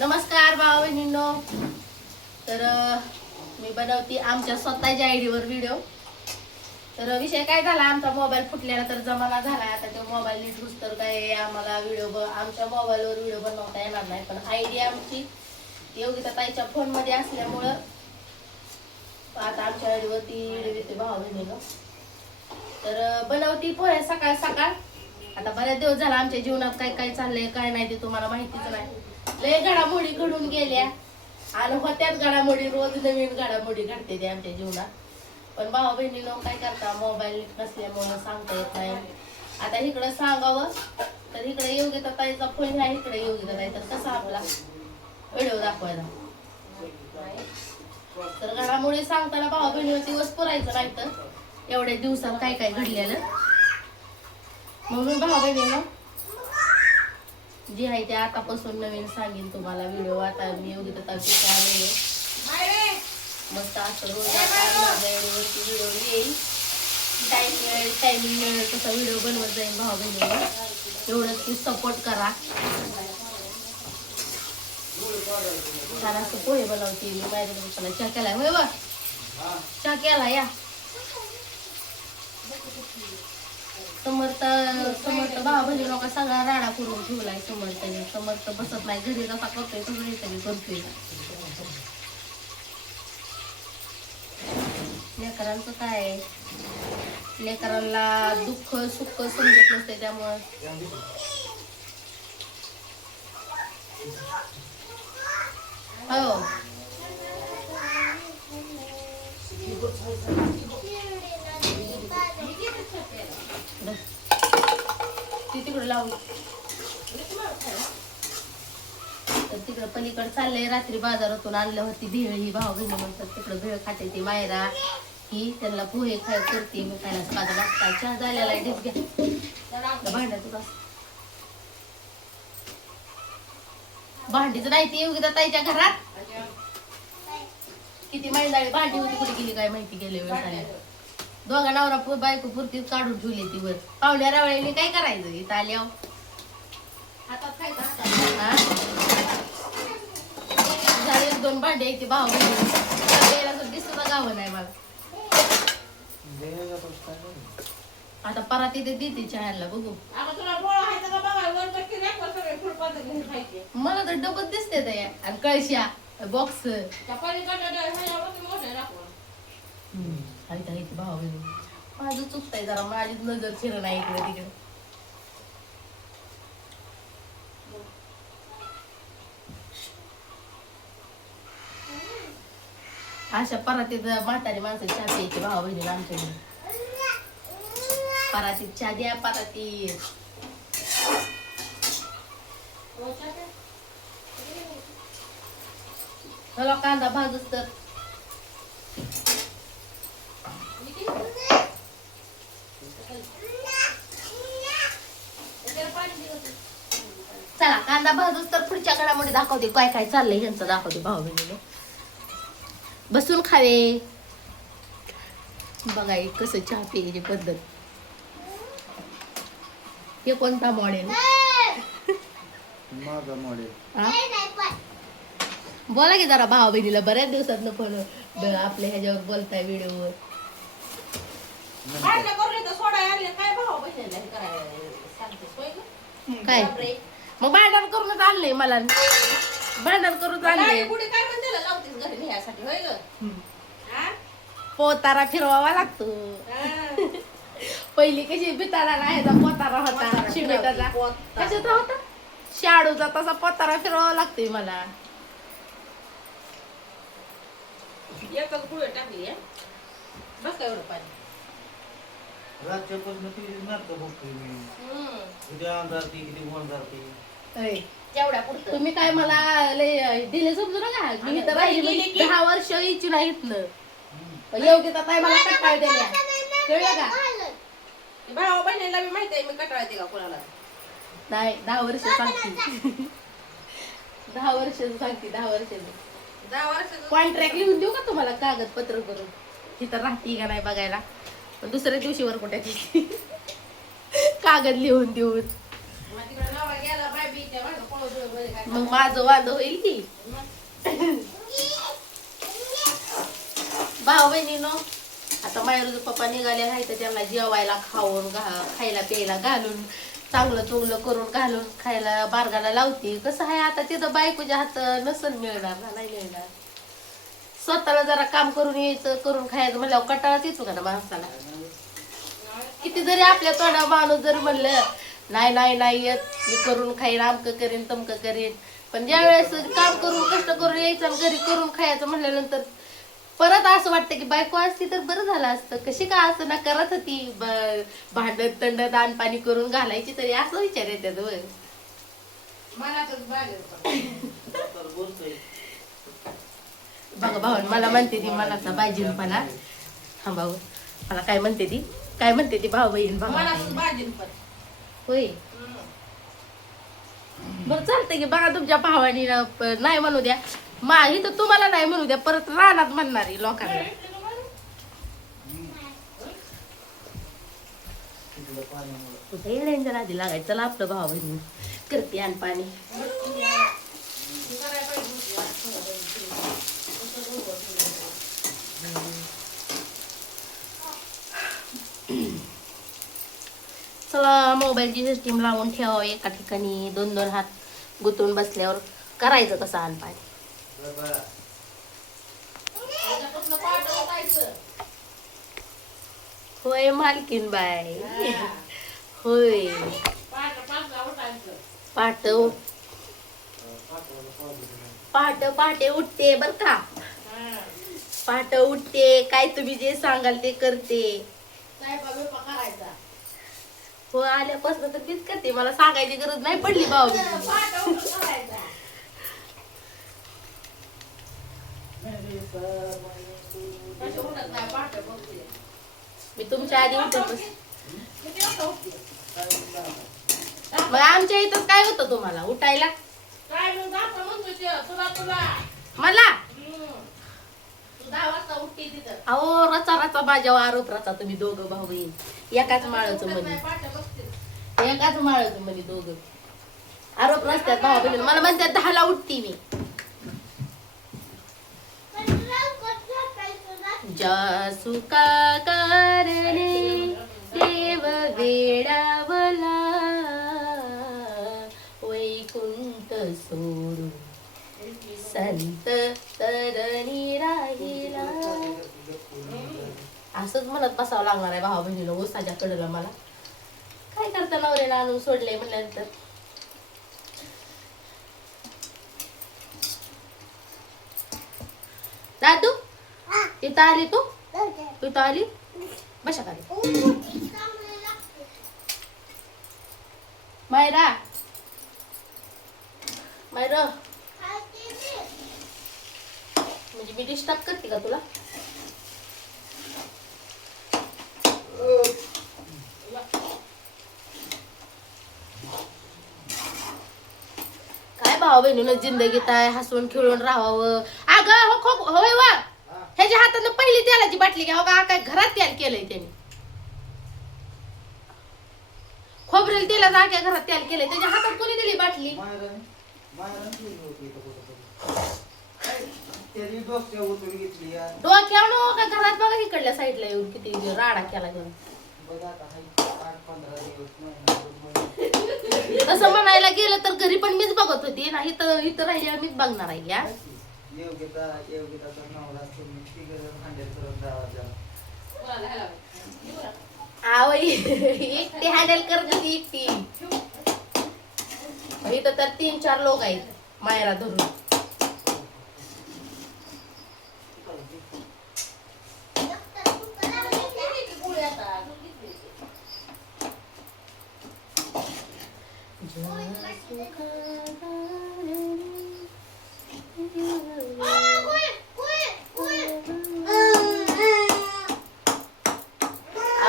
नमस्कार भाऊ बहिणींनो. तर मी बनवते आमच्या स्वतःच्या आयडीवर व्हिडिओ. तर विषय काय झाला, आमचा मोबाईल फुटलेला तर जमाना झाला. आता तो मोबाईल नीट तर काय आम्हाला आमच्या मोबाईलवर व्हिडिओ बनवता येणार नाही. पण आयडी आमची योगिता ताईच्या फोनमध्ये असल्यामुळं आता आमच्या आयडीवरती व्हिडिओ येते भाऊ बहिणींनो. तर बनवती पोहे सकाळ सकाळ. आता बऱ्याच दिवस झाला आमच्या जीवनात काय काय चाललंय काय नाही ते तुम्हाला माहितीच नाही. लय घडामोडी घडून गेल्या आणि होत्याच घडामोडी, रोज नवीन घडामोडी घडते ते आमच्या जीवनात. पण भाऊ बहिणीनं काय करता, मोबाईल नसल्यामुळे सांगता येत नाही. आता इकडं सांगावं तर इकडे योगिता ताईचा फोन आहे, इकडे योगिता ताई, तर कसा आपला व्हिडिओ दाखवायला. तर घडामोडी सांगताना भाऊ बहिणीवर दिवस पुरायचं नाही तर एवढ्या दिवसात काय काय घडलेलं. म्हणून भाऊ बहिणीनं जे आहे ते आतापासून नवीन सांगेन तुम्हाला व्हिडिओ. आता मी योगिता ताईची आलेले मस्त असं रोज वरती व्हिडिओ येईल. टायमिंग मिळेल तसा व्हिडिओ बनवत जाईल भाऊ बहिणीला. एवढंच की सपोर्ट करा. छान असं पोहे बनवते मी. माझ्या पप्पाला चहा केलाय होय बा, चहा केला या. समर्थ भाऊ बहिणी लोक सगळा राडा करून ठेवलाय. समर्थ बसत नाही घरी, जसा करतोय सगळं करतोय. लेकरांचं काय, लेकरांना दुःख सुख समजत नसते त्यामुळं हो तिकडे लावू. तर तिकडं पलीकडे चाललंय. रात्री बाजारातून आणलं होती भेळ. ही भाऊ बहिणी म्हणतात तिकडं भेळ खाते ती मायरा. ही त्यांना पोहे खाय करते मी खायला. माझा लागता चहा झालेला आहे. ढीप घ्या भांड्यातून. भांडीच नाही ती योगिता ताईच्या घरात. किती मैदाळी भांडी होती, कुठे गेली काय माहिती. गेले वेळ दोघा नवरा बायको पुरती काढून ठेवली ती वर. पाहुण्या रावळ्याने काय करायचं इथं आल्यावर. हातात काय झाले 1-2 भांडे आहेत भाऊ बहिणी. दिसत गावं नाही मला. आता परत इथे देते चहाला बघू. मला तर डबल दिसते त्या आणि कळशा बॉक्स भाऊ बहिणी. माझं चुकतंय जरा, माझी नजर फिर नाही इकडे तिकडे. अशा परातीत म्हातारी माणसं चहा प्यायची भाऊ बहिणीला आमच्याकडे. परातीत चहा द्या परातीत. चला कांदा भाजूच तर. चला कांदा भाजूच तर पुढच्या घडामोडी दाखवते काय काय चाललंय ह्यांचं. दाखवते भाऊ बहिणीला. बसून खावे बघा कसं चहा प्यायची पद्धत. हे कोणता मॉडेल? माझा मॉडेल. बोला की जरा भाऊ बहिणीला. बऱ्याच दिवसात फोन आपल्या ह्याच्यावर बोलताय व्हिडिओवर. काय मग भांडण करूनच आणलंय मला. भांडण करून आणले. पोतारा फिरवावा लागतो. पहिली कशी बितारा ह्याचा पोतारा होता शिमेटाचा. कशाचा होता? शाडूचा. तसा पोतारा फिरवावा लागतोय मला. एकच गुळ टाकली बस का एवढं पाणी. रात्रीपासून ती नाटक बघतोय मी. उद्या अंधारती किती वन जाते. तेवढ्या पुरतं. तुम्ही काय मला लय दिले समजू नका. मी इथं राहिली 10 वर्ष इच्छू नाही इथलं. योगिता ताई मला कटाळ दिल्या कळलं का. भाऊ बहिणीला मी माहिती आहे मी कटाळ दिला कोणाला नाही. 10 वर्ष सांगते. 10 वर्ष सांगते. 10 वर्ष कॉन्ट्रॅक्ट लिहून देऊ का तुम्हाला कागदपत्र करून. तिथं राहते का नाही बघायला. पण दुसऱ्या दिवशी वर कुठे कागद लिहून देऊन. म्हणजे काय मग माझं वाद होईल की. भाऊ बहिणीनो, आता मायरूचं पप्पा निघाले आहे तर त्यांना जेवायला खायला प्यायला घालून चांगलं चुंगलं करून घालून खायला बारगाला लावते. कसं आहे आता तिथं बायकोच्या हात नसन मिळणार ना, नाही मिळणार. स्वतःला जरा काम करून यायचं, करून खायचं म्हणल्यावर कंटाळाच येतो का ना माणसाला. किती जरी आपल्या तोंडा माणूस जरी म्हणलं नाही नाही नाही येत, मी करून खाईन, अमकं करीन तमकं करीन, पण ज्या वेळेस काम करून कष्ट करून यायचं आणि घरी करून खायचं म्हणल्यानंतर परत असं वाटतं की बायको असती तर बरं झालं असतं. कशी का असं ना करत होती, भांडत तंड दान पाणी करून घालायची तरी, असं विचार येतात व. मनातच बाहेर बघा भाऊ मला म्हणते ती मनाचा बाजीनपणा. हा भाऊ मला काय म्हणते ती भाऊ बहीण मनातच भाऊ बाजीन पण. होय. बरं चालतंय की बघा तुमच्या भावानी नाही म्हणू द्या, ही तर तुम्हाला नाही म्हणू द्या, परत रानात म्हणणारी लोकांना. कुठे येड्यांच्या आधी लागायचं. चला आपलं भाऊ बहीण करते आणि पाणी. चला मोबाईलची सिस्टीम लावून ठेवा एका ठिकाणी, 2-2 हात गुंतून बसल्यावर करायचं कसं आण पाणी. होय मालकीन बाय, होय पहाटे उठते बर का, पहाटे उठते. काय तुम्ही जे सांगाल ते करते. हो आल्यापासून तर तीच करते, मला सांगायची गरज नाही पडली भाऊ. मी तुमच्या आधी उठत. मग आमच्या इथं काय होतं तुम्हाला उठायला मला? अहो रचा रचा माझ्यावर आरोप रचा तुम्ही दोघं भाऊ बहीण. एकाच माळाचं म्हणे दोघं आरोप रचत्यात भाऊ बहीण. मला म्हणतात 10ला उठती मी. जासू का कारणे देव वेडावला, वैकुंठ सोडून संत तरणी राहिला. असंच म्हणत बसावं लागणार आहे भाऊ बहिणीला ओसाच्या कडला. मला काय करता नवऱ्याला आणून सोडले म्हणल्यानंतर. दादू इथं आली तू, इथं आली बशा खाली. मायरा मायरा म्हणजे मी डिस्टर्ब करते का तुला? काय भाऊ बहिणीनं जिंदगीत आहे हसून खेळून राहावं. अगं होय वा, ह्याच्या हातानं पहिली तेलाची बाटली घ्या. का काय घरात तेल केलंय त्याने, खोबरेल तेलाचं आख्या घरात तेल केलंय. त्याच्या हातात कोणी दिली बाटली? डोक्यावर का घरात बघा इकडल्या साईडला येऊन किती राडा केला घेऊन. तसं म्हणायला गेलं तर घरी पण मीच बघत होती ना, इथं राहिल्यावर मीच बघणार आहे. या एकटी हँडल करत होती एकटी. इथं तर 3-4 लोक आहेत मायरा धरून.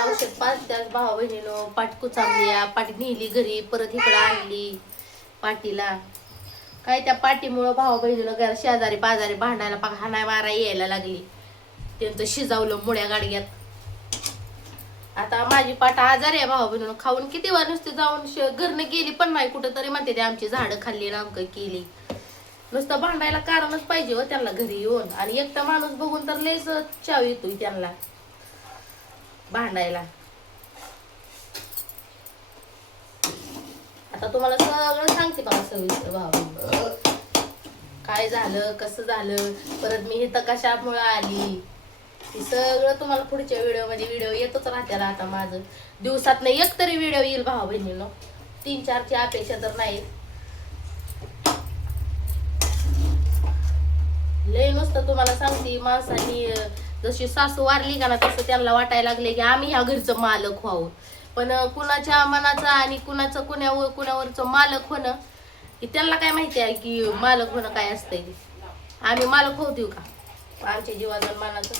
औषध पाजत्याच भावा बहिणीनं. पाठ कुचामली, पाठी नेली घरी, परत इकडं आणली पाठीला. काय त्या पाठीमुळं भावा बहिणीनं घर शेजारी पाजारी भांडायला हाणाय मारा यायला लागली. त्यांचं शिजावलं मुळ्या गाडग्यात. आता माझी पाठ आजार आहे भाऊ बहिणीनं, खाऊन किती वेळ नुसते जाऊन घरनं गेली पण नाही कुठं तरी म्हणते ते आमची झाडं खाल्ली नामकं केली. नुसतं भांडायला कारणच पाहिजे हो त्यांना घरी येऊन. आणि एकटा माणूस बघून तर लयच चाव येतोय त्यांना भांडायला. आता तुम्हाला सगळं सांगते बघा सविस्तर भाऊ, काय झालं कसं झालं, परत मी इथं कशामुळे आली, हे सगळं तुम्हाला पुढच्या व्हिडिओ येतच राहत्याला. आता माझं दिवसात नाही एक तरी व्हिडिओ येईल भाऊ बहिणीनं, 3-4ची अपेक्षा तर नाही. लय नुसतं तुम्हाला सांगते, माणसांनी जशी सासू वारली का ना तसं त्यांना वाटायला लागले की आम्ही ह्या घरचं मालक व्हावं. पण कुणाच्या मनाचं आणि कुणाचं कुणावरचं मालक होणं की त्यांना काय माहिती आहे की मालक होणं काय असतंय. आम्ही मालक होतो का आमच्या जीवाचं मनाचं?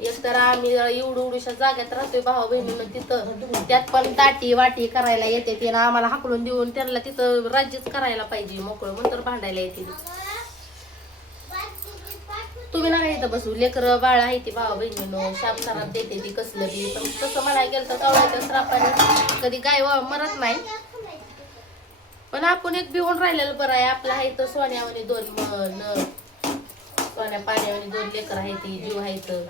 एक तर आम्ही एवढ्या जाग्यात राहतोय भाऊ बहिणीनं, तिथं त्यात पण दाटी वाटी करायला येते ते ना, आम्हाला हाकलून देऊन त्यांना तिथं राज्यच करायला पाहिजे मोकळं, म्हणून भांडायला येते. तुम्ही ना इथं बसू, लेकर बाळ आहे ती भाऊ बहिणीनं, शापसारात देते ती कसलं बी. पण तसं म्हणायला गेलं तर कवळ्याच्या श्रापाने कधी गाय मरत नाही. पण आपण एक भिवून राहिलेलं बरं आहे. आपलं आहे तर सोन्यावानी 2 सोन्या पाण्यावानी 2 लेकर आहे ती, जीव आहे तर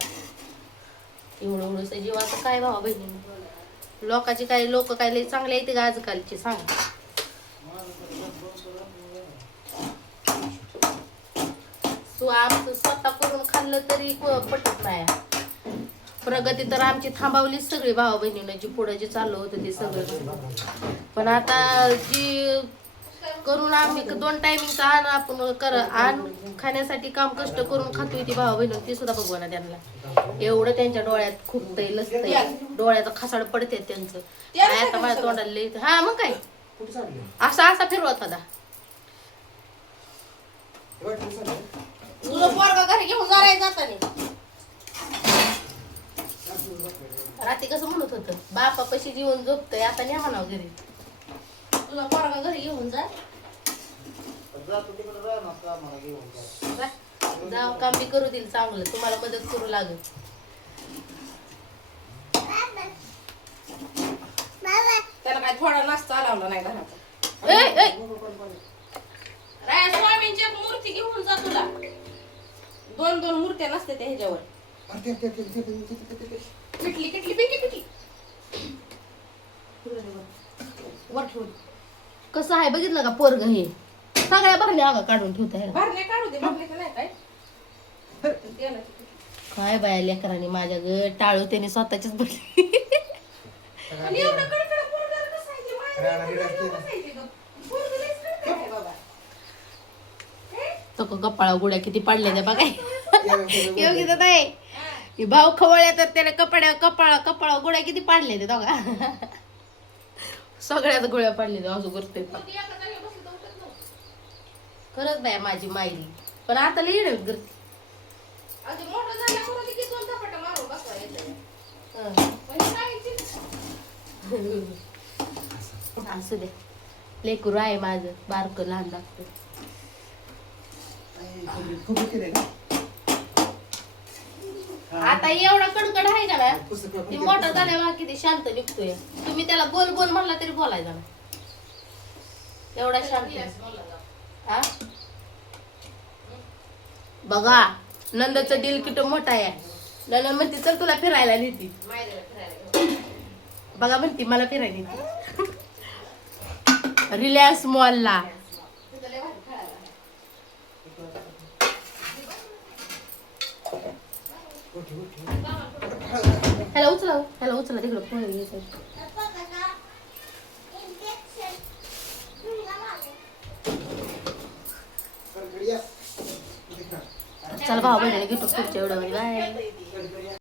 एवढं जीवाचं काय भावा बहिणी. लोकांची काय लोक काय लई चांगले येते का आजकालची सांग. आमचं स्वतः करून खाल्लं तरी पटत नाही. प्रगती तर आमची थांबवलीच सगळी भावा बहिणीनं, जी पुढे जे चालू होतं ते सगळं. पण आता जी करून आम्ही 2 टायमिंगचा आण खाण्यासाठी काम कष्ट करून खातोय ती भावा बहिणी, ती सुद्धा बघवा ना त्यांना. एवढं त्यांच्या डोळ्यात खुपतंय लसतंय, डोळ्याचं खसाड पडते त्यांचं. काय आता माझ्या तोंडाला लई. हा मग काय असा फिरवत होता. तुला पोरगा घरी घेऊन जाता रात्री कसं म्हणत होतं, बापा पैसे जीवन झोपतय, आता नाही म्हणावं घरी. तुला पोरगा घरी घेऊन जा, जाऊ काम बी करू देईल चांगलं, तुम्हाला मदत करू लागेल. त्याला काय थोडा नाश्ता लावला नाही घरात. स्वामींची एक मूर्ती घेऊन जा तुला. 2 मूर्त्या नसते त्या ह्याच्यावर. किटली वर ठेवून कसं आहे बघितलं का पोरग, हे सगळ्या भरण्या आगा काढून ठेवत भरणे काढू दे, भरणे नाही काय काय बाया लेकरांनी माझ्या ग टाळू त्यांनी स्वतःचीच भरली. पण एवढं कडकड पोरगं कसं आहे ते माया बाबा. तो कपाळा गुड्या किती पाडल्या त्या बघाय. योगी तर नाही भाऊ खवळ्या तर त्याला कपाळा गुड्या किती पाडले ते दोघा. सगळ्याच गोळ्या पाडल्या असं करतोय. खरंच बाय माझी मायली, पण आता लई करते. असू दे, लेकरू आहे माझं बारक लहान लागतं. आता एवढा कडकड आहे का ना, ती मोठा झाल्यावर किती शांत निघतोय. तुम्ही त्याला बोल बोल म्हणला तरी बोलायचा ना, एवढा शांत. हा बघा नंदचं दिल किती मोठा आहे. नंद म्हणते चल तुला फिरायला नेती, बघा म्हणते मला फिरायला नेती रिलायन्स मॉलला. ह्याला उचला तिकडं फोन घ्यायचं. चला भाऊ बहिणीला घेतो पुढच्या व्हिडिओमध्ये. बाय.